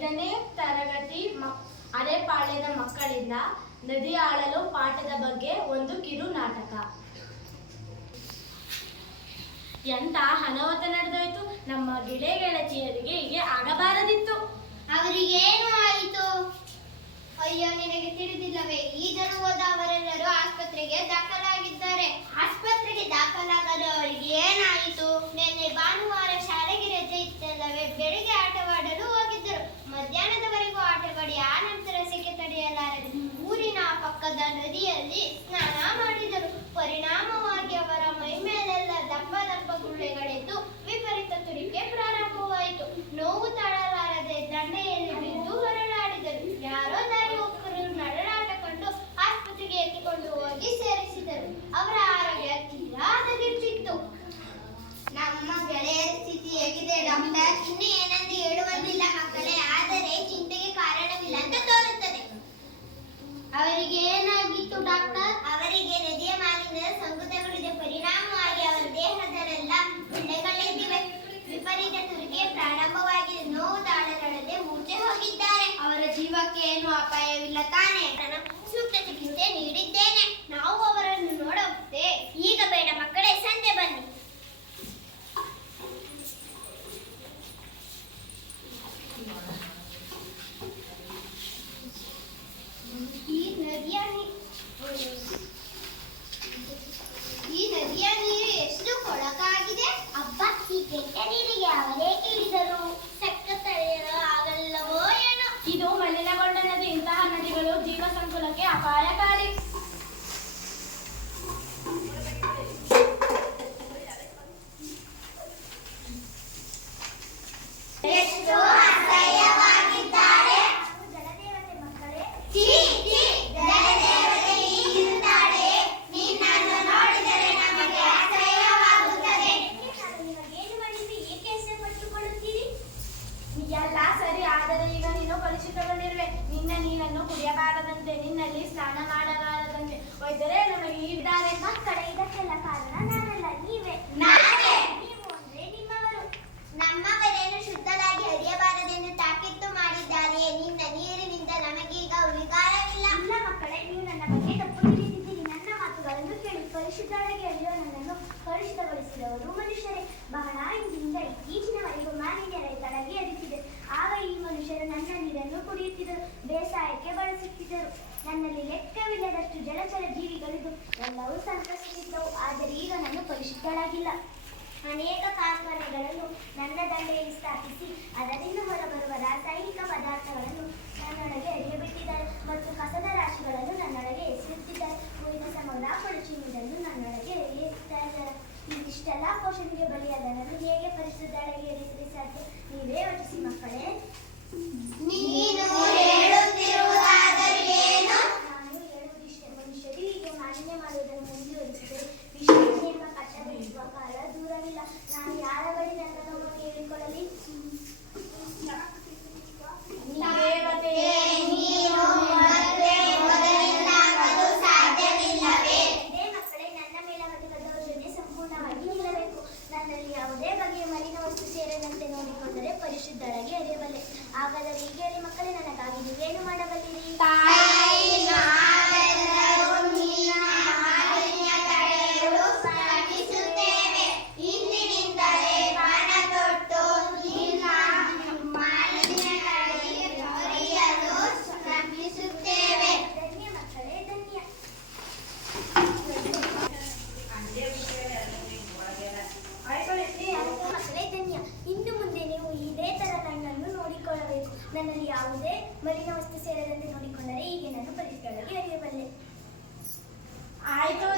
5ನೇ ತರಗತಿ ಅರೆಪಾಳ್ಯದ ಮಕ್ಕಳಿಂದ ನದಿ ಆಳಲು ಪಾಠದ ಬಗ್ಗೆ ಒಂದು ಕಿರು ನಾಟಕ. ಎಂತ ಅನಾಹುತ ನಡೆದೋಯ್ತು. ನಮ್ಮ ಗೆಳತಿಯರಿಗೆ ಹೀಗೆ ಆಗಬಾರದಿತ್ತು. ಅವರಿಗೇನು ಆಯಿತು? ಅಯ್ಯೋ, ನಿನಗೆ ತಿಳಿದಿಲ್ಲವೇ? ಈಗಲೂ ಹೋದ ಅವರೆಲ್ಲರೂ ಆಸ್ಪತ್ರೆಗೆ ದಾಖಲಾಗಿದ್ದಾರೆ. ಆಸ್ಪತ್ರೆಗೆ ದಾಖಲಾಗಲು ಅವರಿಗೆ ಏನಾಯಿತು? ನಿನ್ನೆ ಭಾನುವಾರ ಶಾಲೆಗೆ ರಜೆ ಇತ್ತಲ್ಲವೇ? ಬೆಳಿಗ್ಗೆ ಆಟವಾಡಲು ಹೋಗಿದ್ದರು. ಮಧ್ಯಾಹ್ನದವರೆಗೂ ಆಟವಾಡಿ ಆ ನಂತರ ಸೆಕೆ ತಡೆಯಲಾರದೆ ಊರಿನ ಪಕ್ಕದ ನದಿಯಲ್ಲಿ ಸ್ನಾನ ಮಾಡಿದರು. ಪರಿಣಾಮವಾಗಿ ಅವರ ಮೈ ಮೇಲೆಲ್ಲ ದಪ್ಪ ದಪ್ಪ ಗುಳ್ಳೆಗಳೆದ್ದು ವಿಪರೀತ ತುರಿಕೆ ಪ್ರಾರಂಭವಾಯಿತು. ನೋವು ತಾಳಲಾರದೆ ದಂಡೆಯಲ್ಲಿ ಬಿದ್ದು ಹೊರಳಾಡಿದರು. ಯಾರೋ ದಾರಿ ಹೋಗರು ನಡರಾಟ ಕಂಡು ಆಸ್ಪತ್ರೆಗೆ ಎತ್ತಿಕೊಂಡು ಹೋಗಿ ಸೇರಿಸಿದರು. ಅವರ ಆರೋಗ್ಯ ತೀರಾ ಹದಗೆಟ್ಟಿತ್ತು. ನಮ್ಮ ಗೆಳೆಯರ ಸ್ಥಿತಿ ಹೇಗಿದೆ ಡಾಕ್ಟರ್? ಇನ್ನು ಏನೆಂದು ಹೇಳುವುದಿಲ್ಲ ಮಕ್ಕಳೇ, ಆದರೆ ಚಿಂತೆಗೆ ಕಾರಣವಿಲ್ಲ ಅಂತ ತೋರುತ್ತದೆ. ಅವರಿಗೆ ಏನಾಗಿತ್ತು ಡಾಕ್ಟರ್? ಅವರಿಗೆ ನದಿಯ ಮಾಲಿನ್ಯದ ಸಂಕುತಗಳಿದೆ. ಪರಿಣಾಮವಾಗಿ ಅವರ ದೇಹದಲ್ಲೆಲ್ಲ ಗುಳ್ಳೆಗಳಿವೆ. ವಿಪರೀತ ತುರಿಕೆ ಪ್ರಾರಂಭವಾಗಿದೆ. ನೋವು ತಾಳಲಾರದೆ ಮೂರ್ಛೆ ಹೋಗಿದ್ದಾರೆ. ಅವರ ಜೀವಕ್ಕೆ ಏನು ಅಪಾಯವಿಲ್ಲ ತಾನೇ? ಸೂಕ್ತ ಚಿಕಿತ್ಸೆ ನೀಡಿದ್ದೇನೆ. ನಾವು ಅವರನ್ನು ನೋಡುತ್ತೆ. ಈಗ ಬೇಡ ಮಕ್ಕಳೇ, ಸಂಜೆ ಬನ್ನಿ. ಈ ನದಿಯ ನೀರು ಎಷ್ಟು ಕೊಳಕಾಗಿದೆ. ಅಬ್ಬ, ಈ ಕೆಟ್ಟ ನೀರಿಗೆ ಅವರೇ ಕೇಳಿದರು. ಸಕ್ಕತ್ತಳೆಯಲು ಆಗಲ್ಲವೋ ಏನೋ. ಇದು ಮಲಿನಗೊಂಡ ನದಿ. ಇಂತಹ ನದಿಗಳು ಜೀವ ಸಂಕುಲಕ್ಕೆ ಅಪಾಯಕಾರಿ. ಎಷ್ಟು ಅಸಹ್ಯವಾಗಿದ್ದಾರೆ. ಜಲದೇವತೆ ಮಕ್ಕಳೇ, ಜಲದೇವತೆ ಹೀಗಿರುತ್ತಾಳೆ. ನಿನ್ನನ್ನು ನೋಡಿದರೆ ನಮಗೆ ಅಸಹ್ಯವಾಗುತ್ತದೆ. ನಿಮಗೇನು ಮಾಡಿದ್ರೆ ಏಕೆ ಹೆಸರು ಪಟ್ಟುಕೊಳ್ಳುತ್ತೀರಿ? ಎಲ್ಲ ಸರಿ, ಆದರೆ ಈಗ ನೀನು ಕಲುಷಿತಗೊಂಡಿರುವೆ. ನಿನ್ನ ನೀರನ್ನು ಕುಡಿಯಬಾರದಂತೆ, ನಿನ್ನಲ್ಲಿ ಸ್ನಾನ ಮಾಡಬಾರದಂತೆ ವೈದ್ಯರೇ ನಮಗೆ ಇದ್ದಾರೆ. ಮಕ್ಕಳೇ, ಇದಕ್ಕೆಲ್ಲ ಕಾರಣ ನಾನಲ್ಲ, ನೀವೇ. ನೀವು ಅಂದ್ರೆ ನಿಮ್ಮವರು. ನಮ್ಮವರೇನು ಶುದ್ಧರಾಗಿ ಹರಿಯಬಾರದೆಂದು ತಾಕೀತು ಮಾಡಿದ್ದಾರೆ. ನಿನ್ನ ನೀರಿನಿಂದ ನಮಗೀಗ ಉಳಿಗಾರವಿಲ್ಲ. ಇಲ್ಲ ಮಕ್ಕಳೇ, ನೀವು ನನ್ನ ಬಗ್ಗೆ ತಪ್ಪು ತಿಳಿದಿದ್ದೀರಿ. ನನ್ನ ಮಾತುಗಳನ್ನು ಕೇಳಿ. ಪರಿಶುದ್ಧರಾಗಿ ಹರಿಯುವ ನನ್ನನ್ನು ಕಲುಷಿತಗೊಳಿಸಿದವರು ಮನುಷ್ಯರೇ. ಬಹಳ ಹಿಂದಿನಿಂದ ಇತ್ತೀಚಿನವರೆಗೂ ಮಾಲಿನ್ಯದ ತಳಗೆ ಹರಿಯುತ್ತಿದೆ. ಆಗ ಈ ಮನುಷ್ಯರು ನನ್ನ ನೀರನ್ನು ಕುಡಿಯುತ್ತಿದ್ದರು, ಬೇಸಾಯಕ್ಕೆ ಬಳಸುತ್ತಿದ್ದರು. ನನ್ನಲ್ಲಿ ಲೆಕ್ಕವಿಲ್ಲದಷ್ಟು ಜಲಚರ ಜೀವಿಗಳಿದ್ದು ಎಲ್ಲವೂ ಸಂತಸಿಸಿದ್ದವು. ಆದರೆ ಈಗ ನಾನು ಪರಿಶುದ್ಧಳಾಗಿಲ್ಲ. ಅನೇಕ ಕಾರ್ಖಾನೆಗಳನ್ನು ನನ್ನ ದಂಡೆಯಲ್ಲಿ ಸ್ಥಾಪಿಸಿ ಅದರಿಂದ ಹೊರಬರುವ ರಾಸಾಯನಿಕ ಪದಾರ್ಥಗಳನ್ನು ನನ್ನೊಳಗೆ ಹರಿಯಬಿಟ್ಟಿದ್ದಾರೆ ಮತ್ತು ಕಸದ ರಾಶಿಗಳನ್ನು ನನ್ನೊಳಗೆ ಎಸೆಯುತ್ತಿದ್ದಾರೆ. ಊರಿನ ಸಮಗ್ರ ಕೊಳಚೆ ನೀರನ್ನು ನನ್ನೊಳಗೆ ಎಳೆಯುತ್ತಾ ಇದ್ದಾರೆ. ಇಷ್ಟೆಲ್ಲ ಪೋಷಣೆಗೆ ಬಲಿಯಾದ ನಾನು ಹೇಗೆ ಪರಿಶುದ್ಧಳಾಗಿ ಇರಿಸಲು ಸಾಧ್ಯ? ನೀವೇ ಯೋಚಿಸಿ ಮಕ್ಕಳೇ. ನೀನು ಹೇಳುತ್ತಿರುವುದಾದರೂ ಏನು? ನಾನು ಹೇಳುವುದಿಷ್ಟೇ. ಮನುಷ್ಯರು ಹೀಗೆ ಮಾಲಿನ್ಯ ಮಾಡುವುದನ್ನು ಮುಂದುವರಿಸಿದರೆ ವಿಶ್ವ ಎಂಬ ಕಟ್ಟ ಬಿಡಿಸುವ ಕಾಲ ದೂರವಿಲ್ಲ. ನಾನು ಯಾರ ಬಳಿ ನನ್ನ ನೋವು ಕೇಳಿಕೊಳ್ಳಲಿ? ಮಕ್ಕಳೇ, ನನ್ನ ಮೇಲಾಗದ ದೌರ್ಜನ್ಯ ಸಂಪೂರ್ಣವಾಗಿ ನಿಲ್ಲಬೇಕು. ನನ್ನಲ್ಲಿ ಯಾವುದೇ ಬಗೆಯ ಮಲಿನ ವಸ್ತು ಸೇರದಂತೆ ನೋಡಿಕೊಂಡರೆ ಪರಿಶುದ್ಧಳಾಗಿ ಹರಿಯಬಲ್ಲೆ. ಹಾಗಾದರೆ ಈಗ ಹೇಳಿ ಮಕ್ಕಳೇ, ನನಗಾಗಿ ನೀವೇನು ಮಾಡಬಲ್ಲಿರಿ? ಇನ್ನು ಮುಂದೆ ನೀವು ಇದೇ ತರ ನನ್ನನ್ನು ನೋಡಿಕೊಳ್ಳಬೇಕು. ನನ್ನಲ್ಲಿ ಯಾವುದೇ ಮಲಿನ ವಸ್ತು ಸೇರದಂತೆ ನೋಡಿಕೊಂಡರೆ ಹೀಗೆ ನಾನು ಪರಿಶುದ್ಧಳಾಗಿ ಹರಿಯಬಲ್ಲೆ. ಆಯ್ತು.